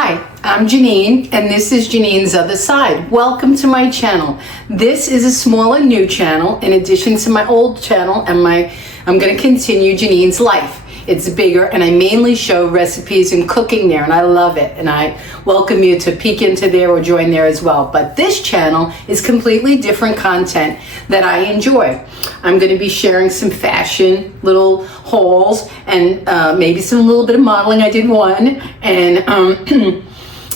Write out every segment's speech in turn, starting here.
Hi, I'm Jeanine, and this is Jeanine's Other Side. Welcome to my channel. This is a small and new channel in addition to my old channel, and I'm going to continue Jeanine's life. It's bigger, and I mainly show recipes and cooking there, and I love it. And I welcome you to peek into there or join there as well. But this channel is completely different content that I enjoy. I'm going to be sharing some fashion, little hauls, and maybe some little bit of modeling. I did one, and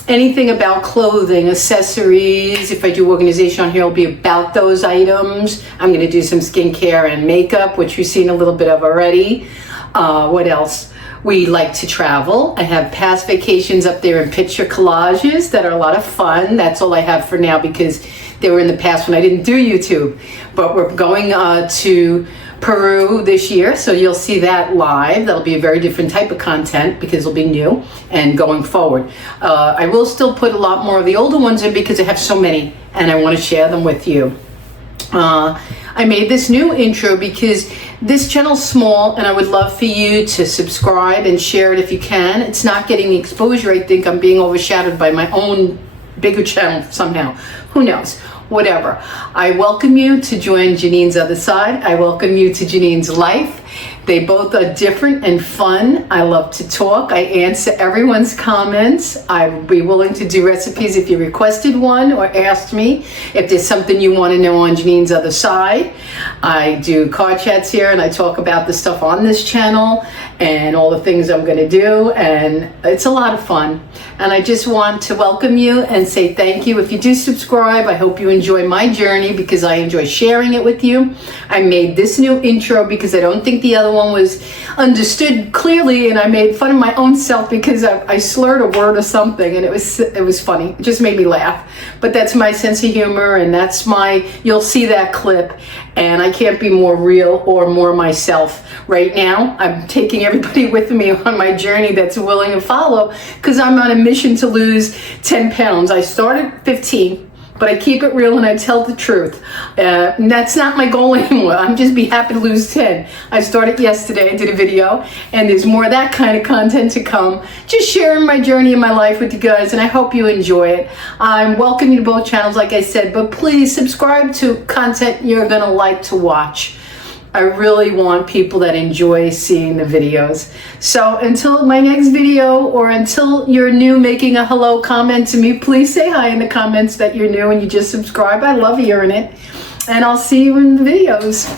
anything about clothing, accessories. If I do organization on here, it'll be about those items. I'm going to do some skincare and makeup, which you've seen a little bit of already. What else? We like to travel. I have past vacations up there in picture collages that are a lot of fun. That's all I have for now because they were in the past when I didn't do YouTube. But we're going to Peru this year, so you'll see that live. That'll be a very different type of content because it'll be new and going forward. I will still put a lot more of the older ones in because I have so many and I want to share them with you. I made this new intro because this channel's small and I would love for you to subscribe and share it if you can. It's not getting the exposure. I think I'm being overshadowed by my own bigger channel somehow. Who knows? Whatever. I welcome you to join Jeanine's Other Side. I welcome you to Jeanine's life. They both are different and fun. I love to talk. I answer everyone's comments. I'd be willing to do recipes if you requested one or asked me. If there's something you want to know on Jeanine's Other Side, I do card chats here and I talk about the stuff on this channel and all the things I'm going to do, and it's a lot of fun. And I just want to welcome you and say thank you. If you do subscribe, I hope you enjoy my journey because I enjoy sharing it with you. I made this new intro because I don't think the other one was understood clearly, and I made fun of my own self because I slurred a word or something, and it was funny. It just made me laugh. But that's my sense of humor, and that's you'll see that clip, and I can't be more real or more myself right now. I'm taking everybody with me on my journey that's willing to follow because I'm on a mission to lose 10 pounds. I started 15. But I keep it real and I tell the truth. And that's not my goal anymore. I'm just be happy to lose 10. I started yesterday, I did a video, and there's more of that kind of content to come. Just sharing my journey in my life with you guys, and I hope you enjoy it. I'm welcoming you to both channels, like I said, but please subscribe to content you're gonna like to watch. I really want people that enjoy seeing the videos. So until my next video, or until you're new making a hello comment to me, please say hi in the comments that you're new and you just subscribe. I love hearing it. And I'll see you in the videos.